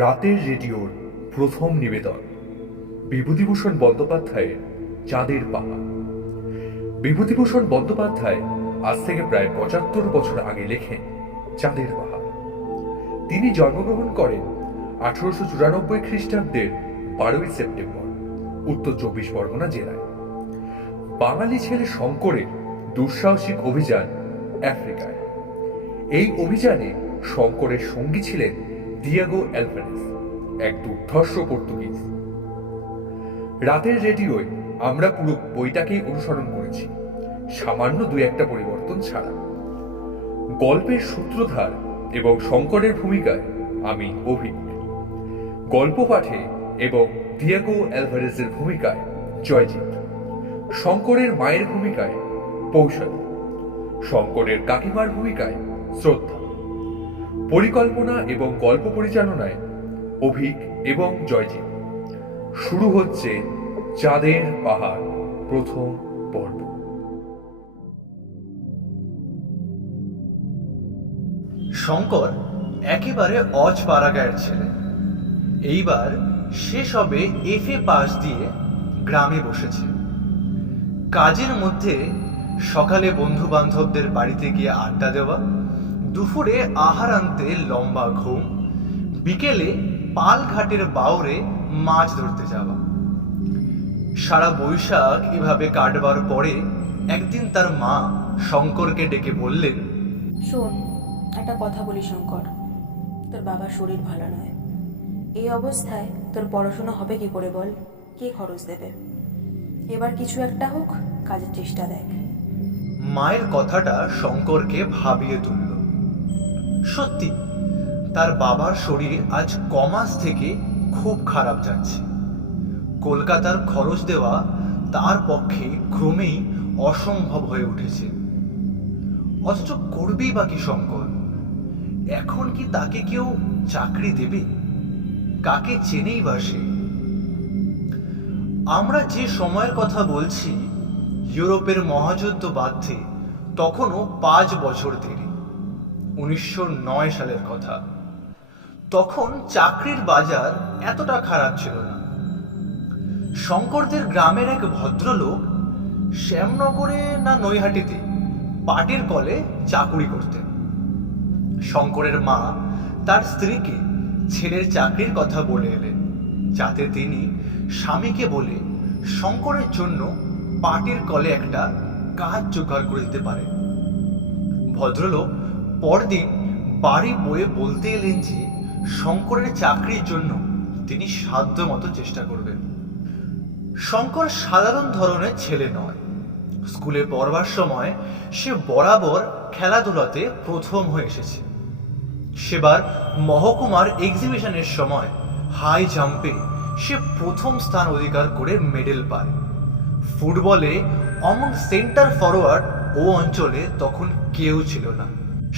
রাতের রেডিওর প্রথম নিবেদন বিভূতিভূষণ বন্দ্যোপাধ্যায়ের চাঁদের পাহাড়। বিভূতিভূষণ বন্দ্যোপাধ্যায় আজ থেকে প্রায় ৭৫ বছর আগে লেখেন চাঁদের পাহাড়। তিনি জন্মগ্রহণ করেন ১৮৯৪ খ্রিস্টাব্দের ১২ই সেপ্টেম্বর উত্তর ২৪ পরগনা জেলায়। বাঙালি ছেলে শঙ্করের দুঃসাহসিক অভিযান আফ্রিকায়। এই অভিযানে শঙ্করের সঙ্গী ছিলেন দিয়েগো অ্যালভারেজ, এক দুর্ধর্ষ পর্তুগিজ। রাতের রেডিওয় আমরা পুরো বইটাকেই অনুসরণ করেছি, সামান্য দু একটা পরিবর্তন ছাড়া। গল্পের সূত্রধার এবং শঙ্করের ভূমিকায় আমি অভিক, গল্প পাঠে এবং দিয়েগো অ্যালভারেজের ভূমিকায় জয়জিৎ, শঙ্করের মায়ের ভূমিকায় পৌষালী, শঙ্করের কাকিমার ভূমিকায় শ্রদ্ধা, পরিকল্পনা এবং গল্প পরিচালনায় অভিক এবং জয়জিৎ। শুরু হচ্ছে চাঁদের পাহাড় প্রথম পর্ব। শঙ্কর একেবারে অজপাড়াগাঁয়ের ছেলে। এইবার সে সবে এফএ পাস দিয়ে গ্রামে বসেছে। কাজের মধ্যে সকালে বন্ধু বান্ধবদের বাড়িতে গিয়ে আড্ডা দেওয়া, দুপুরে আহার আনতে লম্বা ঘুম, বিকেলে পালঘাটের বাওরে মাছ ধরতে যাওয়া। সারা বৈশাখ এভাবে কাটবার পরে একদিন তার মা শঙ্করকে ডেকে বললেন, শোন, একটা কথা বলি শঙ্কর, তোর বাবার শরীর ভালো নয়। এই অবস্থায় তোর পড়াশোনা হবে কি করে বল? কে খরচ দেবে? এবার কিছু একটা হোক, কাজের চেষ্টা দেখ। মায়ের কথাটা শঙ্করকে ভাবিয়ে তুলল। সত্যি তার বাবার শরীর আজ কমাস থেকে খুব খারাপ যাচ্ছে। কলকাতার খরচ দেওয়া তার পক্ষে ক্রমেই অসম্ভব হয়ে উঠেছে। অথচ করবেই বা কি শঙ্কর? এখন কি তাকে কেউ চাকরি দেবে? কাকে চেনেই বা সে? আমরা যে সময়ের কথা বলছি, ইউরোপের মহাযুদ্ধ বাধ্যে তখনও ৫ বছর দেরি। ১৯০৯ সালের কথা। তখন চাকরির বাজার এতটা খারাপ ছিল না। শঙ্করদের গ্রামের এক ভদ্রলোক শ্যামনগরে না নৈহাটিতে পাটের কলে চাকুরি করতেন। শঙ্করের মা তার স্ত্রীকে ছেলের চাকরির কথা বলে এলেন, যাতে তিনি স্বামীকে বলে শঙ্করের জন্য পাটের কলে একটা কাজ জোগাড় করে দিতে পারেন। ভদ্রলোক পরদিন বাড়ি বয়ে বলতে এলেন যে শঙ্করের চাকরির জন্য তিনি সাধ্য মতো চেষ্টা করবেন। শঙ্কর সাধারণ ধরনের ছেলে নয়। স্কুলে পড়বার সময় সে বরাবর খেলাধুলাতে প্রথম হয়ে এসেছে। সেবার মহকুমার এক্সিবিশনের সময় হাই জাম্পে সে প্রথম স্থান অধিকার করে মেডেল পায়। ফুটবলে অমন সেন্টার ফরওয়ার্ড ও অঞ্চলে তখন কেউ ছিল না।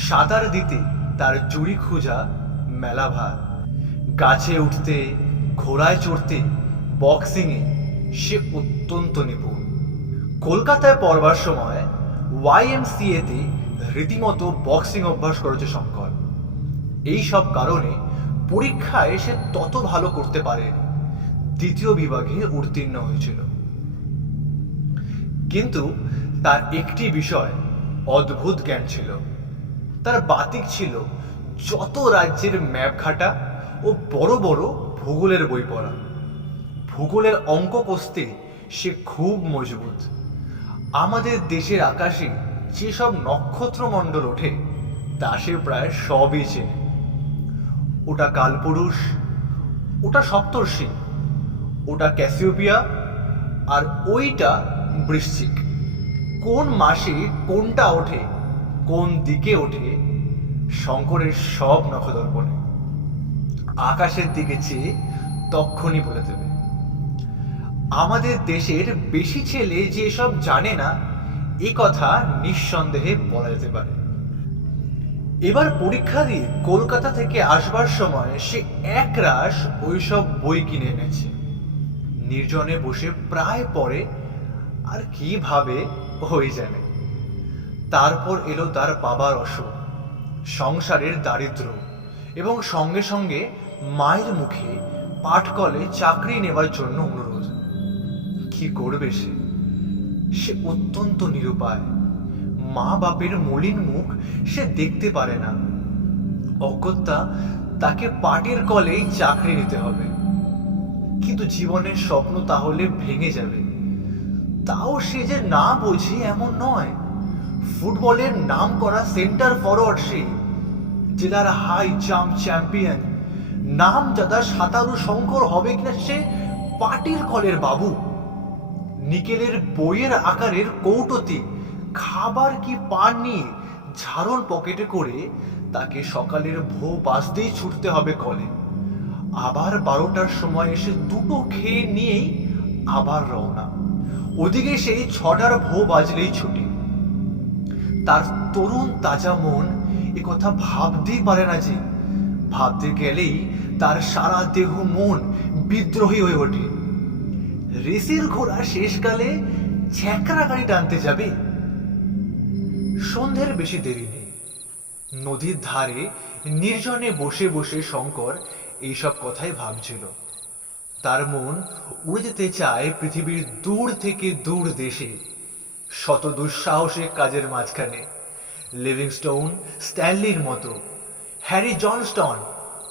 সাঁতার দিতে তার জুড়ি খুঁজা মেলা ভার। গাছে উঠতে, ঘোড়ায় চড়তে, বক্সিংয়ে সে অত্যন্ত নিপুণ। কলকাতায় পড়বার সময় YMCA-তে রীতিমতো বক্সিং অভ্যাস করেছে শঙ্কর। এই সব কারণে পরীক্ষায় সে তত ভালো করতে পারেনি, দ্বিতীয় বিভাগে উত্তীর্ণ হয়েছিল। কিন্তু তার একটি বিষয় অদ্ভুত জ্ঞান ছিল। তার বাতিক ছিল যত রাজ্যের ম্যাপ ঘাটা ও বড় বড় ভূগোলের বই পড়া। ভূগোলের অঙ্ক কষতে সে খুব মজবুত। আমাদের দেশের আকাশে যেসব নক্ষত্রমণ্ডল ওঠে তা সে প্রায় সবই চেনে। ওটা কালপুরুষ, ওটা সপ্তর্ষি, ওটা ক্যাসিওপিয়া, আর ওইটা বৃশ্চিক। কোন মাসে কোনটা ওঠে, কোন দিকে ওঠে, শঙ্করের সব নখদর্পণে। আকাশের দিকে চেয়ে তক্ষণই বলে দেবে। আমাদের দেশের বেশি ছেলে যে এসব জানে না, এ কথা নিঃসন্দেহে বলা যেতে পারে। এবার পরীক্ষা দিয়ে কলকাতা থেকে আসবার সময় সে একরাশ ওইসব বই কিনে এনেছে। নির্জনে বসে প্রায় পড়ে, আর কি ভাবে ওই জানে। তারপর এলো তার বাবার অসুখ, সংসারের দারিদ্র্য এবং সঙ্গে সঙ্গে মায়ের মুখে পাটকলে চাকরি নেওয়ার জন্য অনুরোধ। কি করবে সে? সে অত্যন্ত নিরুপায়। মা বাপের মলিন মুখ সে দেখতে পারে না। অগত্যা তাকে পাটের কলেই চাকরি নিতে হবে। কিন্তু জীবনের স্বপ্ন তাহলে ভেঙে যাবে। তাও সে যে না বোঝে এমন নয়। ফুটবলের নাম করা সেন্টার ফরওয়ার্ড সে, জেলার হাই জাম্প চ্যাম্পিয়ন, নামজাদা সাঁতারু শঙ্কর হবে কিনা সে পাটের কলের বাবু। নিকেলের বইয়ের আকারের কৌটোতে খাবার কি পান নিয়ে ঝাড়ন পকেটে করে তাকে সকালের ভো বাজতেই ছুটতে হবে কলে। আবার 12টার সময় এসে দুটো খেয়ে নিয়েই আবার রওনা। ওদিকে সেই 6টার ভো বাজলেই ছুটি। তার তরুণ তাজা মন এ কথা ভাবতেই পারে না যে ভাবতে গেলেই তার সারা দেহ মন বিদ্রোহী হয়ে ওঠে। রেসের ঘোড়া শেষকালে ছ্যাঁকড়া গাড়ি টানতে যাবে। সন্ধ্যের বেশি দেরি নেই। নদীর ধারে নির্জনে বসে বসে শঙ্কর এইসব কথাই ভাবছিল। তার মন উড়ে যেতে চায় পৃথিবীর দূর থেকে দূর দেশে, শত দুঃসাহসিক কাজের মাঝখানে। লিভিংস্টোন, স্ট্যানলির মতো, Harry Johnston,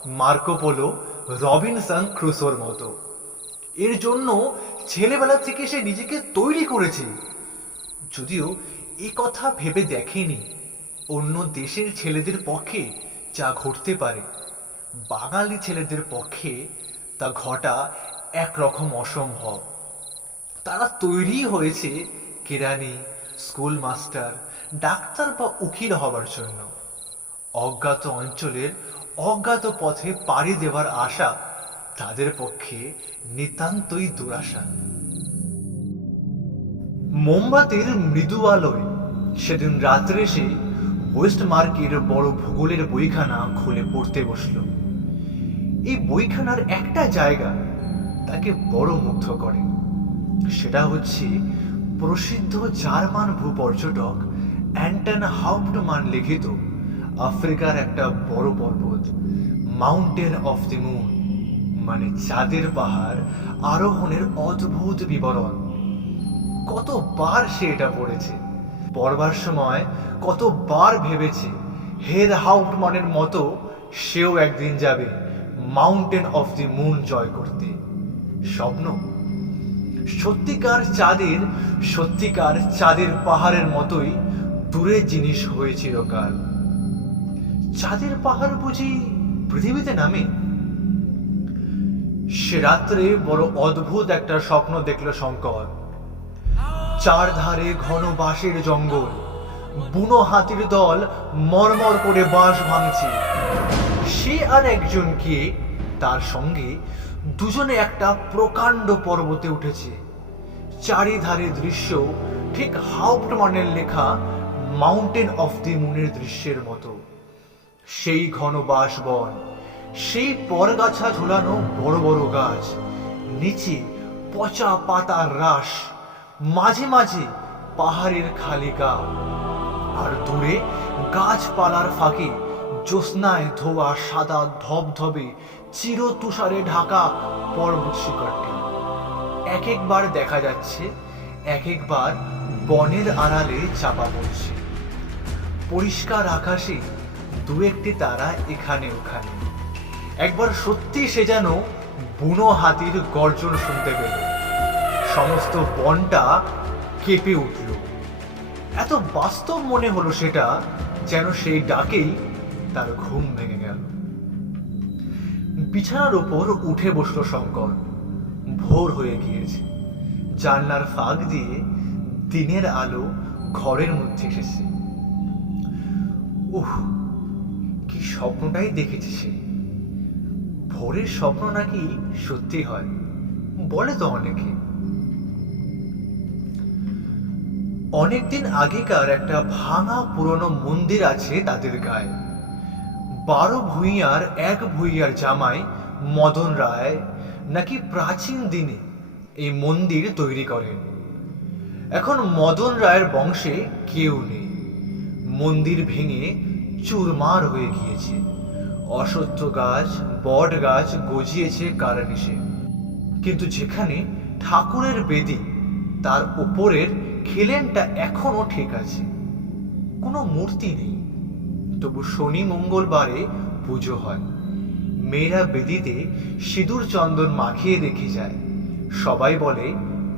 Marco Polo, Robinson ক্রুসোর মতো। এর জন্য ছেলেবেলা থেকে সে নিজেকে তৈরি করেছে। যদিও এ কথা ভেবে দেখেনি অন্য দেশের ছেলেদের পক্ষে যা ঘটতে পারে, বাঙালি ছেলেদের পক্ষে তা ঘটা একরকম অসম্ভব। তারা তৈরি হয়েছে কেরানি, স্কুল মাস্টার, ডাক্তার বা উকিল হবার জন্য। অজ্ঞাত অঞ্চলের অজ্ঞাত পথে পাড়ি দেওয়ার আশা তাদের পক্ষে নিতান্তই দুরাশা। মোমবাতির মৃদু আলোয় সেদিন রাত্রে সে ওয়েস্ট মার্কের বড় ভূগোলের বইখানা খুলে পড়তে বসল। এই বইখানার একটা জায়গা তাকে বড় মুগ্ধ করে। সেটা হচ্ছে প্রসিদ্ধ জার্মান ভূপর্যটক অ্যান্টন হাউপ্টমান লিখিত আফ্রিকার একটা বড় পর্বত, মাউন্টেন অফ দি মুন, মানে চাঁদের পাহাড় আরোহণের অদ্ভুত বিবরণ। কতবার সে এটা পড়েছে। পড়বার সময় কতবার ভেবেছে হের হাউপ্টমানের মতো সেও একদিন যাবে মাউন্টেন অফ দি মুন জয় করতে। স্বপ্ন? সত্যিকার চাঁদের পাহাড়ের মতোই দূরের জিনিস হয়ে চিরকাল। চাঁদের পাহাড় বুঝি পৃথিবীতে নামে? সে রাত্রে বড় অদ্ভুত একটা স্বপ্ন দেখল শঙ্কর। চারধারে ঘন বাঁশের জঙ্গল, বুনো হাতির দল মরমর করে বাঁশ ভাঙছে। সে আর একজন গিয়ে তার সঙ্গে দুজনে একটা প্রকাণ্ড পর্বতে উঠেছে। চারিধারে দৃশ্য ঠিক হাউপ্টমানের লেখা মাউন্টেন অফ দি মুনের দৃশ্যের মতো। সেই ঘন বাঁশবন, সেই পরগাছা ঝুলানো বড় বড় গাছ, নিচে পচা পাতার রাশ, মাঝে মাঝে পাহাড়ের খালি গা, আর দূরে গাছপালার ফাঁকে জ্যোৎস্নায় ধোয়া সাদা ধবধবে চির তুষারে ঢাকা পর্বত শিখরটি। এক একবার দেখা যাচ্ছে, এক একবার বনের আড়ালে চাপা পড়ছে। পরিষ্কার আকাশে দু একটি তারা এখানে ওখানে। একবার সত্যি সে যেন বুনো হাতির গর্জন শুনতে পেল। সমস্ত বনটা কেঁপে উঠল। এত বাস্তব মনে হলো সেটা, যেন সেই ডাকেই তার ঘুম ভেঙে গেল। বিছানার উপর উঠে বসল শঙ্কর। ভোর হয়ে গিয়েছে। জানলার ফাঁক দিয়ে দিনের আলো ঘরের মধ্যে এসেছে। উহ, কি স্বপ্নটাই দেখেছে সে। ভোরের স্বপ্ন নাকি সত্যি হয়, বলে তো অনেকে। অনেকদিন আগেকার একটা ভাঙা পুরনো মন্দির আছে তাদের গায়ে। 12 ভূঁইয়ার এক ভূঁইয়ার জামাই মদন রায় নাকি প্রাচীন দিনে এই মন্দির তৈরি করেন। এখন মদন রায়ের বংশে কেউ নেই। মন্দির ভেঙে চুরমার হয়ে গিয়েছে। অশ্বত্থ গাছ, বট গাছ গজিয়েছে কারানিশে, কিন্তু যেখানে ঠাকুরের বেদি, তার উপরের খিলেনটা এখনো ঠিক আছে। কোনো মূর্তি নেই, তবু শনি মঙ্গলবারে পুজো হয়। মেয়েরা বেদিতে সিঁদুর চন্দন মাখিয়ে রেখে যায়। সবাই বলে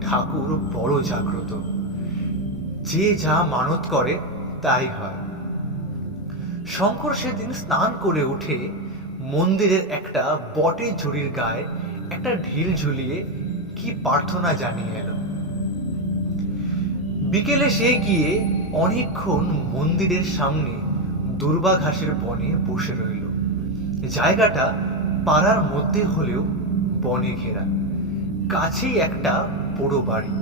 ঠাকুর বড় জাগ্রত, যে যা মানত করে তাই হয়। শঙ্কর সেদিন স্নান করে উঠে মন্দিরের একটা বটের ঝুড়ির গায়ে একটা ঢিল ঝুলিয়ে কি প্রার্থনা জানিয়ে এলো। বিকেলে সে গিয়ে অনেকক্ষণ মন্দিরের সামনে দুর্বা ঘাসের বনে বসে রইল। জায়গাটা পাড়ার মধ্যে হলেও বনে ঘেরা, কাছেই একটা বড় বাড়ি।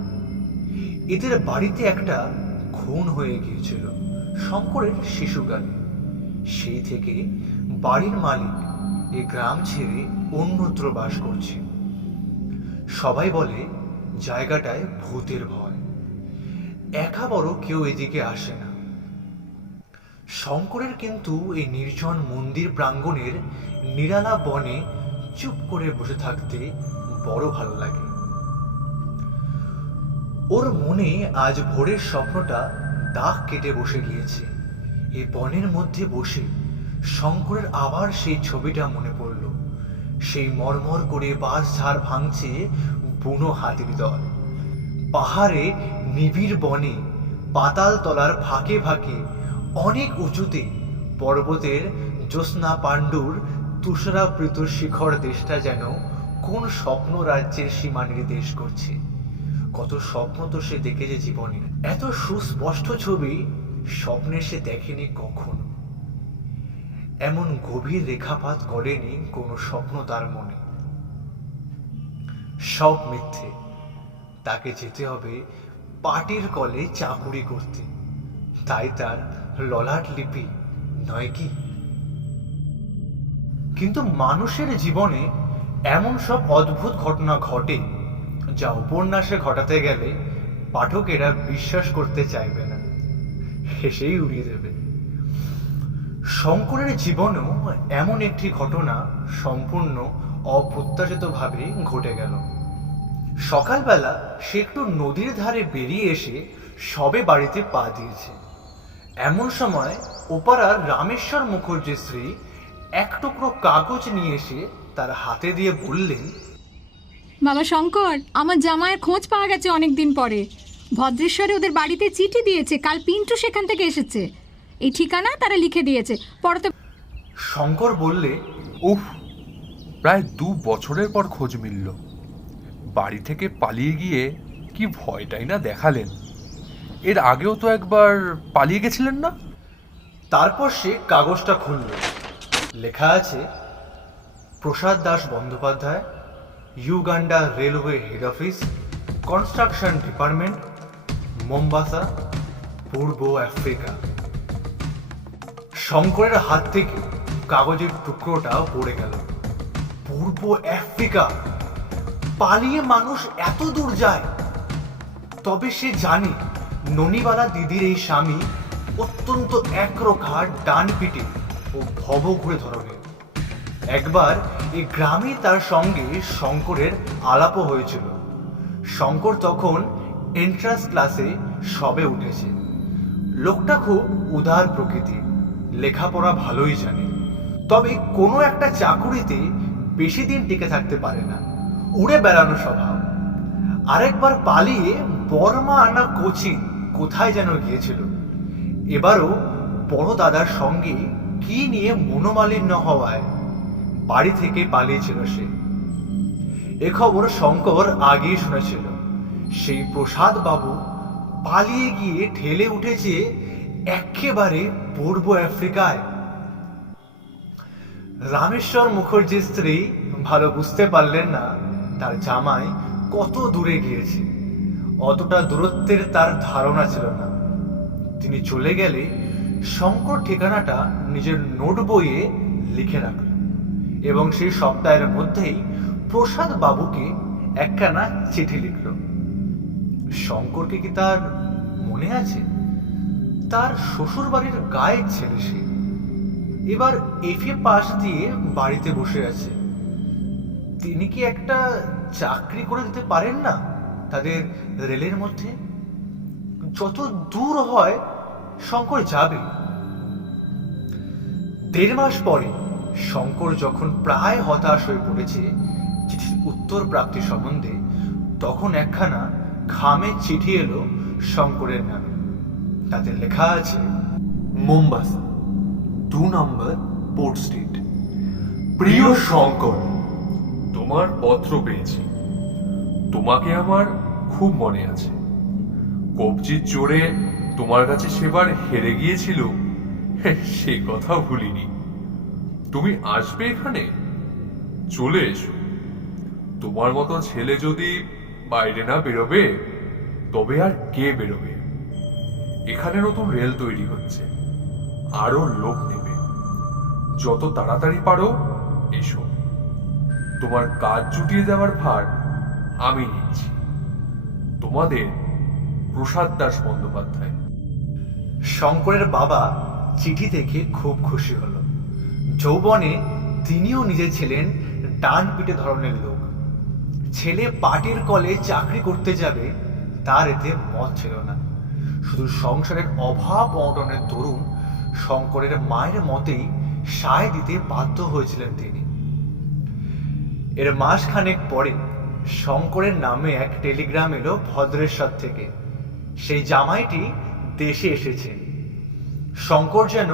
এদের বাড়িতে একটা খুন হয়ে গিয়েছিল শঙ্করের শিশুকালে। সেই থেকে বাড়ির মালিক এই গ্রাম ছেড়ে অন্যত্র বাস করছে। সবাই বলে জায়গাটায় ভূতের ভয়, একা বড় কেউ এদিকে আসে না। শঙ্করের কিন্তু এই নির্জন মন্দির প্রাঙ্গণের নিরালা বনে চুপ করে বসে থাকতে বড় ভালো লাগে। ওর মনে আজ ভোরের স্বপ্নটা দাগ কেটে বসে গিয়েছে। এই বনের মধ্যে বসে শঙ্করের আবার সেই ছবিটা মনে পড়ল। সেই মরমর করে বাঁশ ঝাড় ভাঙছে বুনো হাতির দল। পাহাড়ে নিবিড় বনে পাতাল তলার ফাঁকে ফাঁকে অনেক উঁচুতে পর্বতের জ্যোৎস্না পাণ্ডুর তুষারাবৃত শিখর দেশটা যেন কোন স্বপ্ন রাজ্যের সীমা নির্দেশ করছে। কত স্বপ্ন তো সে দেখেছে জীবনে, এত সুস্পষ্ট ছবি স্বপ্নে সে দেখেনি কখনো। এমন গভীর রেখাপাত করেনি কোনো স্বপ্ন তার মনে। সব মিথ্যে, তাকে যেতে হবে পাটির কলে চাকুরি করতে, তাই তার ললাট লিপি নয় কি? কিন্তু মানুষের জীবনে এমন সব অদ্ভুত ঘটনা ঘটে যা উপন্যাসে ঘটাতে গেলে পাঠকেরা বিশ্বাস করতে চাইবে না, হেসেই উড়িয়ে দেবে। শঙ্করের জীবনেও এমন একটি ঘটনা সম্পূর্ণ অপ্রত্যাশিতভাবে ঘটে গেল। সকালবেলা সে একটু নদীর ধারে বেরিয়ে এসে সবে বাড়িতে পা দিয়েছে। এমন সময় ওপাড়ার রামেশ্বর মুখার্জির স্ত্রী এক টুকরো কাগজ নিয়ে এসে তার হাতে দিয়ে বললেন, বাবা শঙ্কর, আমার জামাইয়ের খোঁজ পাওয়া গেছে অনেক দিন পরে। ভদ্রেশ্বরে ওদের বাড়িতে চিঠি দিয়েছে, কাল পিন্টু সেখান থেকে এসেছে। এই ঠিকানা তারা লিখে দিয়েছে, পড়তে। শঙ্কর বললে, উফ, প্রায় 2 বছরের পর খোঁজ মিলল। বাড়ি থেকে পালিয়ে গিয়ে কি ভয়টাই না দেখালেন। এর আগেও তো একবার পালিয়ে গেছিলেন না? তারপর সে কাগজটা খুলল। লেখা আছে, Prasad Das Bandyopadhyay, Uganda railway head office, construction department, Mombasa, পূর্ব আফ্রিকা। শঙ্করের হাত থেকে কাগজের টুকরোটা পড়ে গেল। পূর্ব আফ্রিকা! পালিয়ে মানুষ এত দূর যায়? তবে সে জানে ননিবালা দিদির এই স্বামী অত্যন্ত একরোখা ডানপিটে ও ভবঘুরে ধরনের। একবার এই গ্রামে তার সঙ্গে শঙ্করের আলাপও হয়েছিল। শঙ্কর তখন এন্ট্রান্স ক্লাসে সবে উঠেছে। লোকটা খুব উদার প্রকৃতির, লেখাপড়া ভালোই জানে, তবে কোনো একটা চাকুরিতে বেশি দিন টিকে থাকতে পারে না, উড়ে বেড়ানো স্বভাব। আরেকবার পালিয়ে বর্মা আনা কোচিন কোথায় যেন গিয়েছিল। এবারও বড় দাদার সঙ্গে কি নিয়ে মনোমালিন্য হওয়ায় বাড়ি থেকে পালিয়েছিল সে। এ খবর শঙ্কর আগেই শুনেছিল। সেই প্রসাদ বাবু পালিয়ে গিয়ে ঠেলে উঠেছে একেবারে পূর্ব আফ্রিকায়। রামেশ্বর মুখার্জির স্ত্রী ভালো বুঝতে পারলেন না তার জামাই কত দূরে গিয়েছে। অতটা দূরত্বের তার ধারণা ছিল না। তিনি চলে গেলে শঙ্কর ঠিকানাটা নিজের নোট বইয়ে লিখে রাখল এবং সেই সপ্তাহের মধ্যেই প্রসাদ বাবুকে একখানা চিঠি লিখল। শঙ্করকে কি তার মনে আছে? তার শ্বশুর বাড়ির গায়ের ছেলে সে। এবার এফএ পাশ দিয়ে বাড়িতে বসে আছে। তিনি কি একটা চাকরি করে দিতে পারেন না তাদের রেলের মধ্যে? যত দূর হয় শঙ্কর যাবে। 1.5 মাস পরে শঙ্কর যখন প্রায় হতাশ হয়ে পড়েছে চিঠির উত্তর প্রাপ্তি সম্বন্ধে, তখন একখানা খামে চিঠি এলো শঙ্করের নামে। তাতে লেখা আছে, মোম্বাসা 2 নম্বর পোর্ট স্ট্রিট। প্রিয় শঙ্কর, তোমার পত্র পেয়েছি। তোমাকে আমার খুব মনে আছে। কবজির জোরে তোমার কাছে সেবার হেরে গিয়েছিল, সে কথা ভুলিনি। তুমি আসবে এখানে? চলে এসো। তোমার মতো ছেলে যদি বাইরে না বেরোবে, তবে আর কে বেরোবে? এখানে নতুন রেল তৈরি হচ্ছে, আরো লোক নেবে। যত তাড়াতাড়ি পারো এসো। তোমার কাজ জুটিয়ে দেওয়ার ভার আমি নিচ্ছি। তোমাদের প্রসাদ দাস বন্দ্যোপাধ্যায়। শঙ্করের বাবা চিঠি দেখে খুব খুশি হলো। যৌবনে তিনিও নিজে ছিলেন ডান পিটে ধরনের লোক। ছেলে পাটের কলে চাকরি করতে যাবে তার এতে মত ছিল না। শুধু সংসারের অভাব অনটনের দরুন শঙ্করের মায়ের মতেই সায় দিতে বাধ্য হয়েছিলেন তিনি। এর মাসখানেক পরে শঙ্করের নামে এক টেলিগ্রাম এলো ভদ্রেশ্বর থেকে। সেই জামাইটি দেশে এসেছেন। শঙ্কর যেন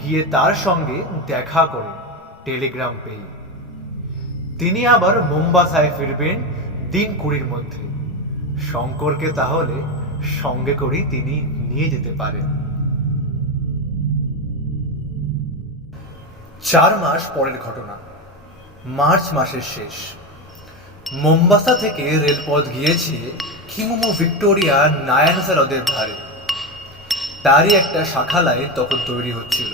গিয়ে তার সঙ্গে দেখা করে টেলিগ্রাম পেয়ে। তিনি আবার মোম্বাসায় ফিরবেন 3 কুড়ির মধ্যে। শঙ্করকে তাহলে সঙ্গে করেই তিনি নিয়ে যেতে পারেন। 4 মাস পরের ঘটনা, মার্চ মাসের শেষ। মোম্বাসা থেকে রেলপথ গিয়েছে কিমুমু ভিক্টোরিয়া নায়ানসা হ্রদের ধারে। তারই একটা শাখা লাইন তখন তৈরি হচ্ছিল।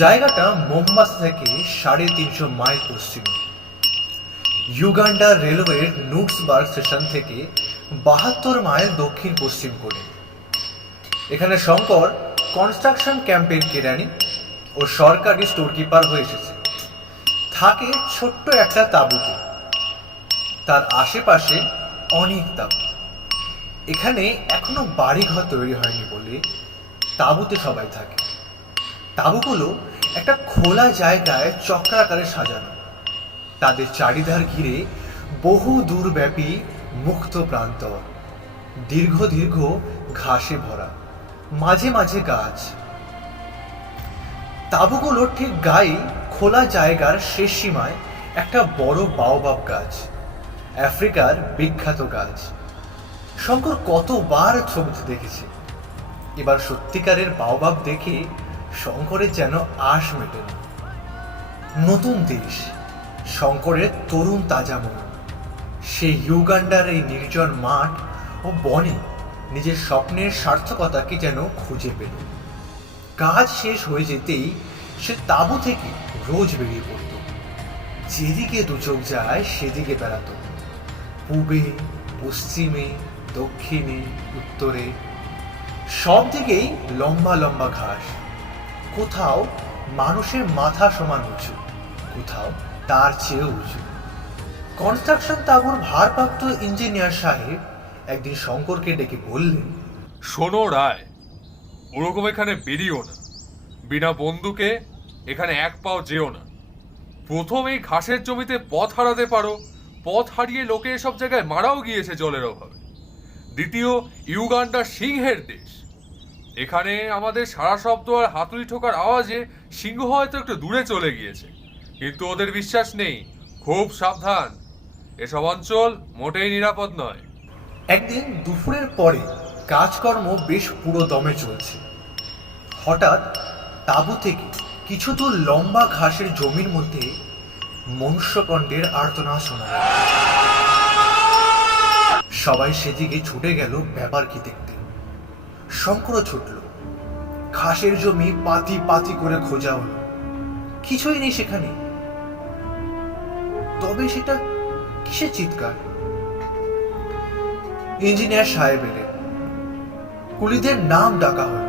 জায়গাটা মোম্বাসা থেকে 350 মাইল পশ্চিমে। ইউগান্ডা রেলওয়ের নুটসবার্গ স্টেশন থেকে 72 মাইল দক্ষিণ পশ্চিম করে। এখানে শঙ্কর কনস্ট্রাকশন ক্যাম্পের কেরানি ও সরকারি স্টোর কিপার হয়ে এসেছে। থাকে ছোট্ট একটা তাঁবুতে। তার আশেপাশে অনেক তাঁবু। এখানে এখনো বাড়িঘর তৈরি হয়নি বলে তাঁবুতে সবাই থাকে। তাঁবুগুলো একটা খোলা জায়গায় চক্রাকারে সাজানো। তাদের চারিধার ঘিরে বহু দূরব্যাপী মুক্ত প্রান্তর, দীর্ঘ দীর্ঘ ঘাসে ভরা, মাঝে মাঝে গাছ। তাঁবুগুলোর ঠিক গায়ে খোলা জায়গার শেষ সীমায় একটা বড় বাওবাব গাছ, আফ্রিকার বিখ্যাত গাছ। শঙ্কর কতবার ছবিতে দেখেছে। এবার সত্যিকারের বাওবাব দেখে শঙ্করের যেন আশ মেটে না। নতুন দেশ, শঙ্করের তরুণ তাজা মন। সে ইউগান্ডার এই নির্জন মাঠ ও বনে নিজের স্বপ্নের সার্থকতাকে যেন খুঁজে পেল। কাজ শেষ হয়ে যেতেই সে তাঁবু থেকে রোজ বেরিয়ে পড়ত। যেদিকে দু চোখ যায় সেদিকে বেড়াতো। পূবে, পশ্চিমে, দক্ষিণে, উত্তরে, সব দিকেই লম্বা লম্বা ঘাস। কোথাও মানুষের মাথা সমান উঁচু, কোথাও তার চেয়েও উঁচু। কনস্ট্রাকশন তাঁবুর ভারপ্রাপ্ত ইঞ্জিনিয়ার সাহেব একদিন শঙ্করকে ডেকে বললেন, শোনো রায়, ওরকম এখানে বেরিও না। বিনা বন্দুকে এখানে এক পাও যেও না। প্রথম এই ঘাসের জমিতে পথ হারাতে পারো, পথ হারিয়ে লোকে এসব জায়গায় মারাও গিয়েছে জলের অভাবে। দ্বিতীয়, ইউগান্ডা সিংহের দেশ। এখানে আমাদের সারা শব্দ আর হাতুড়ি ঠোকার আওয়াজে সিংহ হয়তো একটু দূরে চলে গিয়েছে, কিন্তু ওদের বিশ্বাস নেই। খুব সাবধান, এসব অঞ্চল মোটেই নিরাপদ নয়। একদিন দুপুরের পরে কাজকর্ম বেশ পুরো দমে চলছে। হঠাৎ তাঁবু থেকে কিছু দূর লম্বা ঘাসের জমির মধ্যে মনুষ্যকণ্ঠের আর্তনাদ শোনা গেল। সবাই সেদিকে ছুটে গেল ব্যাপার কি দেখতে। শঙ্করও ছুটল। ঘাসের জমি পাতি পাতি করে খোঁজা হলো, কিছুই নেই সেখানে। তবে সেটা কিসের চিৎকার? ইঞ্জিনিয়ার সাহেব এলেন। কুলিদের নাম ডাকা হলো।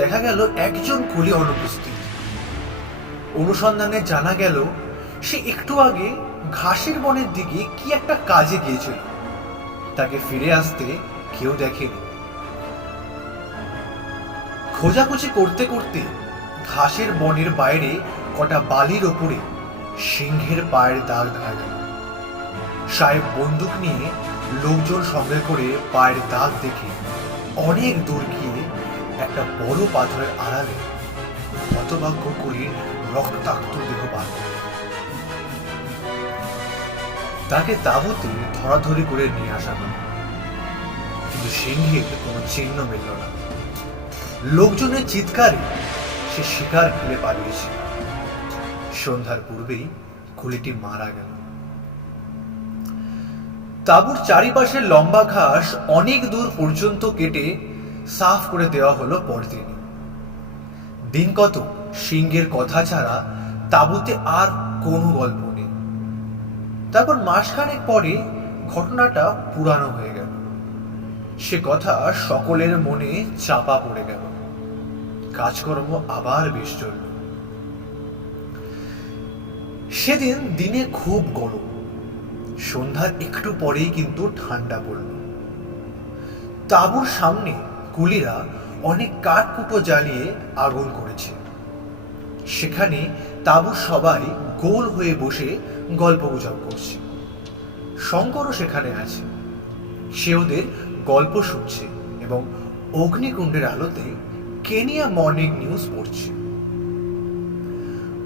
দেখা গেল একজন কুলি অনুপস্থিত। অনুসন্ধানে জানা গেল সে একটু আগে ঘাসের বনের দিকে কি একটা কাজে গিয়েছিল। তাকে ফিরে আসতে কেউ দেখেনি। খোঁজাখুঁজি করতে করতে ঘাসের বনের বাইরে কটা বালির ওপরে সিংহের পায়ের দাগ দেখা গেল। সাহেব বন্দুক নিয়ে লোকজন সঙ্গে করে পায়ের দাগ দেখে অনেক দূর গিয়ে একটা বড় পাথরের আড়ালে হতভাগ্য করে রক্তাক্ত দেহ পান। তাকে তাঁবুতে ধরাধরি করে নিয়ে আসা হল, কিন্তু সিংহের কোনো চিহ্ন মিলল না। লোকজনের চিৎকারে সে শিকার ফেলে পালিয়েছে। সন্ধ্যার পূর্বেই কুলিটি মারা গেল। তাঁবুর চারিপাশের লম্বা ঘাস অনেক দূর পর্যন্ত কেটে সাফ করে দেওয়া হলো পরদিন। দিন কত সিংহের কথা ছাড়া তাঁবুতে আর কোনো গল্প নেই। তারপর মাসখানেক পরে ঘটনাটা পুরানো হয়ে গেল। সে কথা সকলের মনে চাপা পড়ে গেল। কাজকর্ম আবার বেশ চলল। সেদিন দিনে খুব গরম। সন্ধ্যার একটু পরেই কিন্তু ঠান্ডা পড়ল। তাঁবুর সামনে কুলিরা অনেক কাঠকুটো জ্বালিয়ে আগুন করেছে। সেখানে তাঁবুর সবাই গোল হয়ে বসে গল্পগুজব করছে। শঙ্করও সেখানে আছে। সে ওদের গল্প শুনছে এবং অগ্নিকুণ্ডের আলোতে কেনিয়া মর্নিং নিউজ পড়ছে।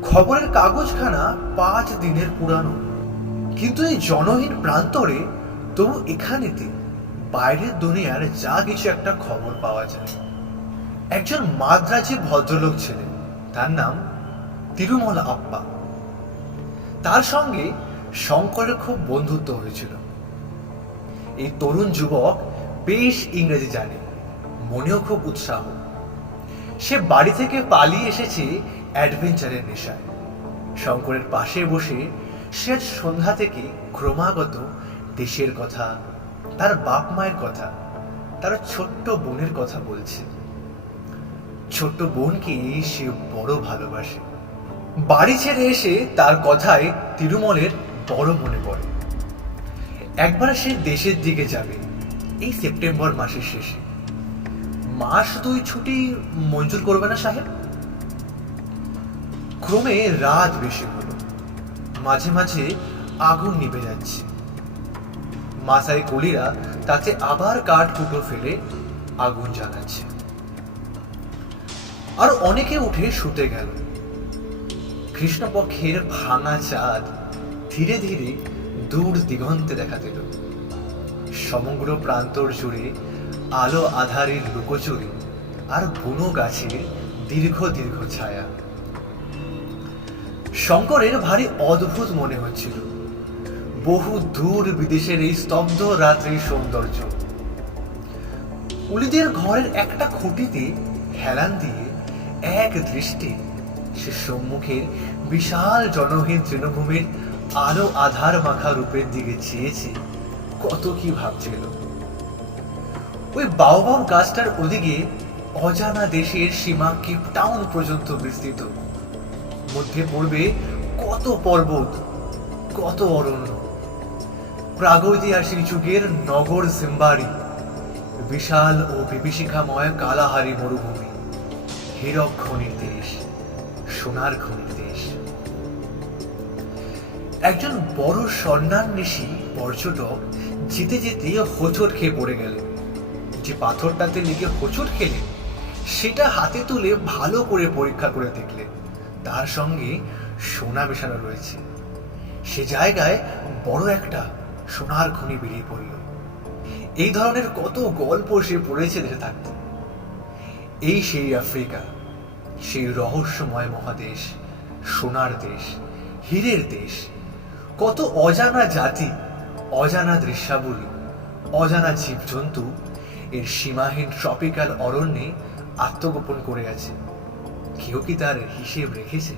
খবরের কাগজখানা 5 দিনের পুরানো, কিন্তু এই জনহীন প্রান্তরে তবু এখানেতে বাইরের দুনিয়ার যা কিছু একটা খবর পাওয়া যায়। একজন মাদ্রাজি ভদ্রলোক ছিলেন, তার নাম তিরুমলা আপ্পা। তার সঙ্গে শঙ্করের খুব বন্ধুত্ব হয়েছিল। এই তরুণ যুবক বেশ ইংরেজি জানে, মনেও খুব উৎসাহ। সে বাড়ি থেকে পালিয়ে এসেছে অ্যাডভেঞ্চারের নেশায়। শঙ্করের পাশে বসে সে সন্ধ্যা থেকে ক্রমাগত দেশের কথা, তার বাপ মায়ের কথা, তার ছোট্ট বোনের কথা বলছে। ছোট্ট বোনকে সে বড় ভালোবাসে। বাড়ি ছেড়ে এসে তার কথায় তিরুমলের বড় মনে পড়ে। একবার সে দেশের দিকে যাবে এই সেপ্টেম্বর মাসের শেষে। মাস 2 ছুটি মঞ্জুর করবে না সাহেব? ক্রমে রাত বেশি হলো। মাঝে মাঝে আগুন নিভে যাচ্ছে। মাসাই কুলিরা তাতে আবার কাঠ কুটো ফেলে আগুন জ্বালাচ্ছে। আর অনেকে উঠে শুতে গেল। কৃষ্ণপক্ষের ভাঙা চাঁদ ধীরে ধীরে দূর দিগন্তে দেখা দিল। সমগ্র প্রান্তর জুড়ে আলো আধারের লুকোচুরি আর বুনো গাছের দীর্ঘ দীর্ঘ ছায়া। শঙ্করের ভারী অদ্ভুত মনে হচ্ছিল বহু দূর বিদেশের এই স্তব্ধ রাত্রির সৌন্দর্য। উলিদের ঘরের একটা খুঁটিতে হেলান দিয়ে এক দৃষ্টি সে সম্মুখের বিশাল জনহীন তৃণভূমির আলো আধার মাখা রূপের দিকে চেয়েছে। কত কি ভাবছিল। ওই বাওবাব গাছটার ওদিকে অজানা দেশের সীমা কেপ টাউন পর্যন্ত বিস্তৃত। মধ্যে পড়বে কত পর্বত, কত অরণ্য, প্রাগৈতিহাসিক যুগের নগর জিম্বারি, বিশাল ও বিভীষিকাময় কালাহারি মরুভূমি, হীরক খনির দেশ, সোনার খনির দেশ। একজন বড় স্বর্ণান্বেষী পর্যটক যেতে যেতে হোঁচট খেয়ে পড়ে গেলেন। যে পাথরটাতে লেগে হোঁচট খেলেন সেটা হাতে তুলে ভালো করে পরীক্ষা করে দেখলেন তার সঙ্গে সোনা মেশানো রয়েছে। সে জায়গায় বড় একটা সোনার খনি বেরিয়ে পড়ল। এই ধরনের কত গল্প সে পড়েছে দেশে থাকতে। এই সেই আফ্রিকা, সেই রহস্যময় মহাদেশ, সোনার দেশ, হীরের দেশ। কত অজানা জাতি, অজানা দৃশ্যাবলী, অজানা জীবজন্তু এর সীমাহীন ট্রপিক্যাল অরণ্যে আত্মগোপন করে আছে। কেউ কি তার হিসেব রেখেছে?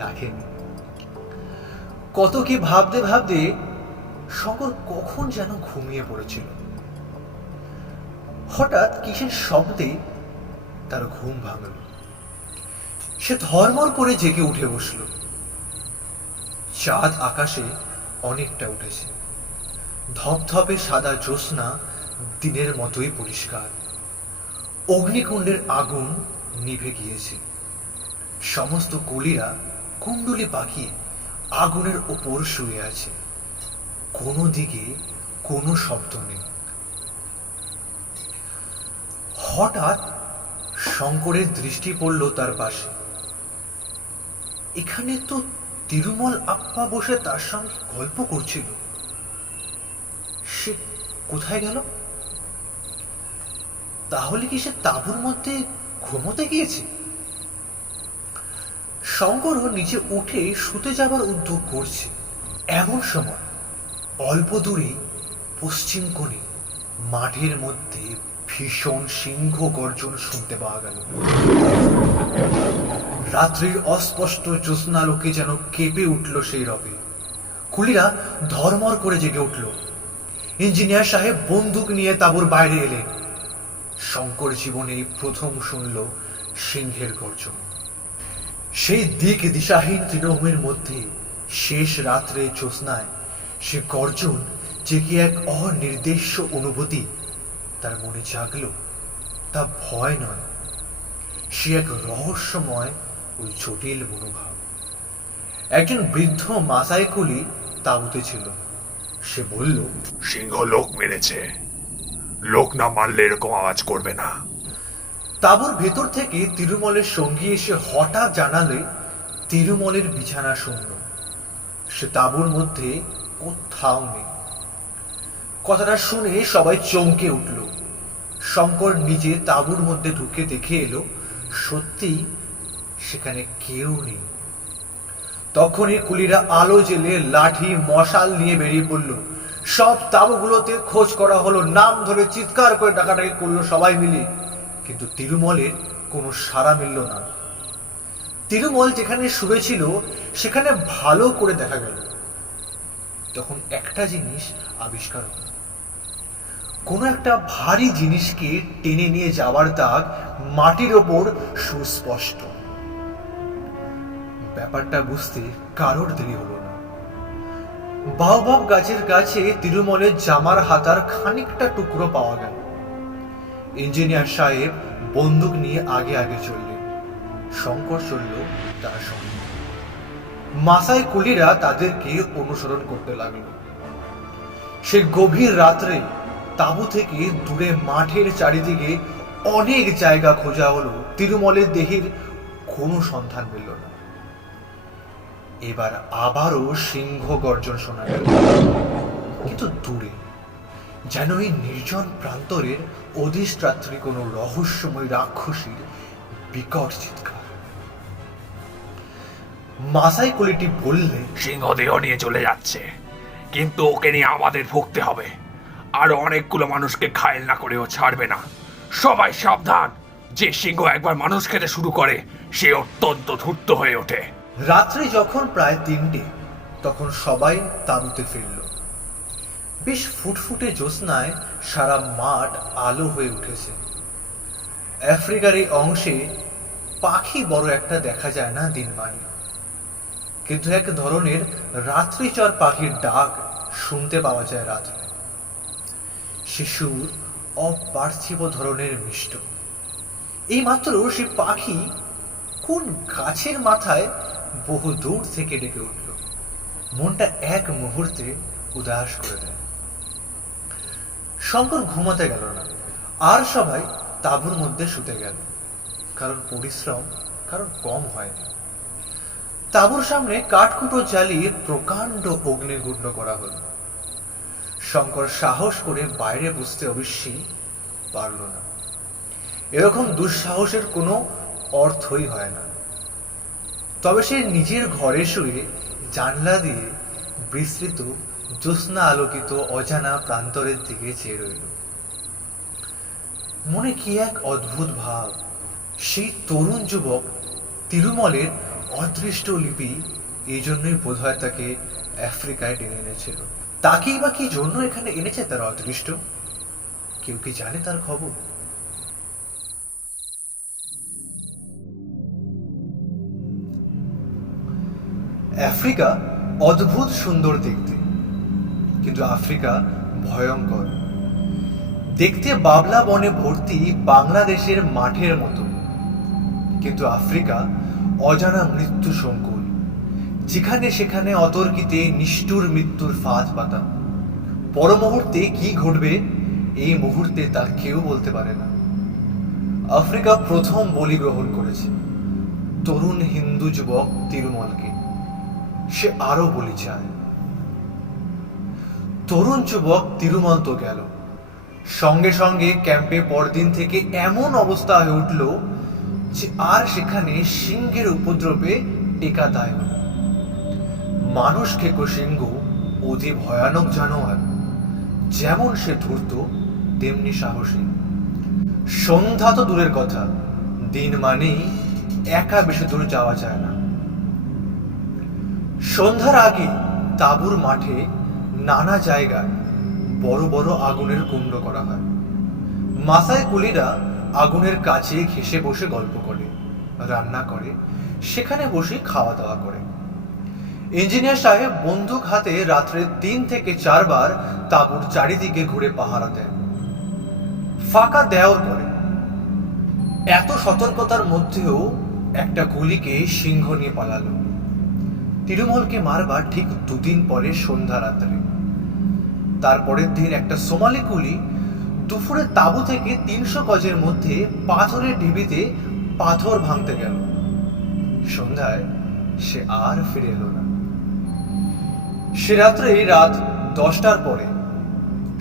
রাখেনি। কত কি ভাবতে ভাবতে শঙ্কর কখন যেন ঘুমিয়ে পড়েছিল। হঠাৎ কিসের শব্দে তার ঘুম ভাঙল। সে ধর্মর করে জেগে উঠে বসল। চাঁদ আকাশে অনেকটা উঠেছে, ধপধপে সাদা জ্যোৎস্না দিনের মতোই পরিষ্কার। অগ্নিকুণ্ডের আগুন নিভে গিয়েছে। সমস্ত কুলিরা কুণ্ডুলি পাকিয়ে আগুনের ওপর শুয়ে আছে। কোনো দিকে কোনো শব্দ নেই। হঠাৎ শঙ্করের দৃষ্টি পড়ল তার পাশে। এখানে তো তিরুমল আপ্পা বসে তার সঙ্গে গল্প করছিল। সে কোথায় গেল? তাহলে কি সে তাঁবুর মধ্যে ঘুমোতে গিয়েছে? শঙ্করও নিচে উঠে শুতে যাবার উদ্যোগ করছে। এমন সময় অল্প দূরে পশ্চিম কোণে মাঠের মধ্যে ভীষণ সিংহ গর্জন শুনতে পাওয়া গেল। রাত্রির অস্পষ্ট জ্যোৎস্নালোকে যেন কেঁপে উঠল সেই রবে। কুলিরা ধর্মর করে জেগে উঠল। ইঞ্জিনিয়ার সাহেব বন্দুক নিয়ে তাঁবুর বাইরে এলেন। শঙ্কর জীবনে প্রথম শুনল সিংহের গর্জন। সেই দিক দিশাহীন তৃণভূমির মধ্যে শেষ রাত্রে জ্যোৎস্নায় সে গর্জন যে কি এক অনির্দেশ্য অনুভূতি তার মনে জাগল। তা ভয় নয়, সে এক রহস্যময় ও জটিল মনোভাব। একজন বৃদ্ধ মাসাই কুলি তাঁবুতে ছিল। সে বলল, সিংহ লোক মেরেছে। লোক না মারলে এরকম আওয়াজ করবে না। তাঁবুর ভেতর থেকে তিরুমলের সঙ্গী এসে হঠাৎ জানালে তিরুমলের বিছানা শূন্য। সে তাঁবুর মধ্যে কোথাও নেই। কথাটা শুনে সবাই চমকে উঠল। শঙ্কর নিজে তাঁবুর মধ্যে ঢুকে দেখে এলো সত্যি সেখানে কেউ নেই। তখনই কুলিরা আলো জেলে লাঠি মশাল নিয়ে বেরিয়ে পড়ল। সব তাঁবুগুলোতে খোঁজ করা হলো, নাম ধরে চিৎকার করে ডাকাডাকি করলো সবাই মিলে, কিন্তু তিরুমলের কোনো সাড়া মিলল না। তিরুমল যেখানে শুয়েছিল সেখানে ভালো করে দেখা গেল। তখন একটা জিনিস আবিষ্কার হল, কোনো একটা ভারী জিনিসকে টেনে নিয়ে যাওয়ার দাগ মাটির ওপর সুস্পষ্ট। ব্যাপারটা বুঝতে কারোর দেরি হলো না। বাওবাব গাছের কাছে তিরুমলের জামার হাতার খানিকটা টুকরো পাওয়া গেল। ইঞ্জিনিয়ার সাহেব বন্দুক নিয়ে আগে আগে চললেন। শঙ্কর চলল তার সঙ্গে। মাসাই কুলিরা তাদেরকে অনুসরণ করতে লাগলো। সে গভীর রাত্রে তাঁবু থেকে দূরে মাঠের চারিদিকে অনেক জায়গা খোঁজা হলো, তিরুমলের দেহের কোনো সন্ধান মিলল না। এবার আবারও সিংহ গর্জন শোনা গেল, কিন্তু দূরে, যেন এই নির্জন প্রান্তরের অধিষ্ঠাত্রী কোনো রহস্যময় রাক্ষসীর বিকট চিৎকার। মাসাই কুলিটি বললে, সিংহ দেহ নিয়ে চলে যাচ্ছে, কিন্তু ওকে নিয়ে আমাদের ভুগতে হবে। আর অনেকগুলো মানুষকে ঘায়েল না করেও ছাড়বে না। সবাই সাবধান, যে সিংহ একবার মানুষ খেতে শুরু করে সে অত্যন্ত ধূর্ত হয়ে ওঠে। রাত্রি যখন প্রায় 3টে, তখন সবাই তাঁবুতে ফিরল। বেশ ফুটফুটে জ্যোৎস্নায় সারা মাঠ আলো হয়ে উঠেছে। আফ্রিকার এই অংশে পাখি বড় একটা দেখা যায় না দিনমানি, কিন্তু এক ধরনের রাত্রিচর পাখির ডাক শুনতে পাওয়া যায় রাত্রে। শিশুর অপার্থিব ধরনের মিষ্ট। এই মাত্র সে পাখি কোন গাছের মাথায় বহু দূর থেকে ডেকে উঠল। মনটা এক মুহূর্তে উদাস করে দেয়। শঙ্কর ঘুমাতে গেল না, আর সবাই তাঁবুর মধ্যে শুতে গেল। কারণ পরিশ্রম কারণ কম হয়নি। তাঁবুর সামনে কাঠকুটো জ্বালিয়ে প্রকাণ্ড অগ্নিগুণ্ড করা হলো। শঙ্কর সাহস করে বাইরে বসতে অবশ্যই পারল না। এরকম দুঃসাহসের কোনো অর্থই হয় না। তবে সে নিজের ঘরে শুয়ে জানলা দিয়ে বিস্তৃত জ্যোৎস্না আলোকিত অজানা প্রান্তরের দিকে চেয়ে রইল। মনে কি এক অদ্ভুত ভাব। সেই তরুণ যুবক তিরুমলের অদৃষ্ট লিপি এই জন্যই বোধহয় তাকে আফ্রিকায় টেনে এনেছিল। তাকেই বা কি জন্য এখানে এনেছে তার অদৃষ্ট? কেউ কি জানে তার খবর? আফ্রিকা অদ্ভুত সুন্দর দেখতে, কিন্তু আফ্রিকা ভয়ঙ্কর দেখতে। বাবলা বনে ভর্তি বাংলাদেশের মাঠের মতো, কিন্তু আফ্রিকা অজানা মৃত্যু সংকুল, যেখানে সেখানে অতর্কিতে নিষ্ঠুর মৃত্যুর ফাঁদ পাতা। পর মুহূর্তে কি ঘটবে এই মুহূর্তে তা কেউ বলতে পারে না। আফ্রিকা প্রথম বলি গ্রহণ করেছে তরুণ হিন্দু যুবক তিরুমলকে। সে আরো বলি চায়। তরুণ যুবক তিরুমল তো গেল, সঙ্গে সঙ্গে ক্যাম্পে পরদিন থেকে এমন অবস্থা হয়ে উঠল যে আর সেখানে সিংহের উপদ্রবে টেকা দায় হল। মানুষ খেকো সিংহ অতি ভয়ানক জানোয়ার, যেমন সে ধূর্ত তেমনি সাহসী। সন্ধ্যা তো দূরের কথা, দিন মানেই একা বেশি দূর যাওয়া যায় না। সন্ধ্যার আগে তাঁবুর মাঠে নানা জায়গায় বড় বড় আগুনের কুণ্ড করা হয়। মাসায় কুলিরা আগুনের কাছে ঘেঁষে বসে গল্প করে, রান্না করে, সেখানে বসে খাওয়া দাওয়া করে। ইঞ্জিনিয়ার সাহেব বন্দুক হাতে রাত্রে 3 থেকে 4 বার তাঁবুর চারিদিকে ঘুরে পাহারা দেন, ফাঁকা দেওয়ার করে। এত সতর্কতার মধ্যেও একটা গুলিকে সিংহ নিয়ে পালালো। তিরুমলকে মারবার ঠিক 2 দিন পরে সন্ধ্যা রাত্রে। তারপরের দিন একটা সোমালি কুলি দুপুরে তাঁবু থেকে 300 গজের মধ্যে পাথরের ঢিবিতে পাথর ভাঙতে গেল। সন্ধ্যায় সে আর ফিরে এলো না। সে রাত্রে রাত 10টার পরে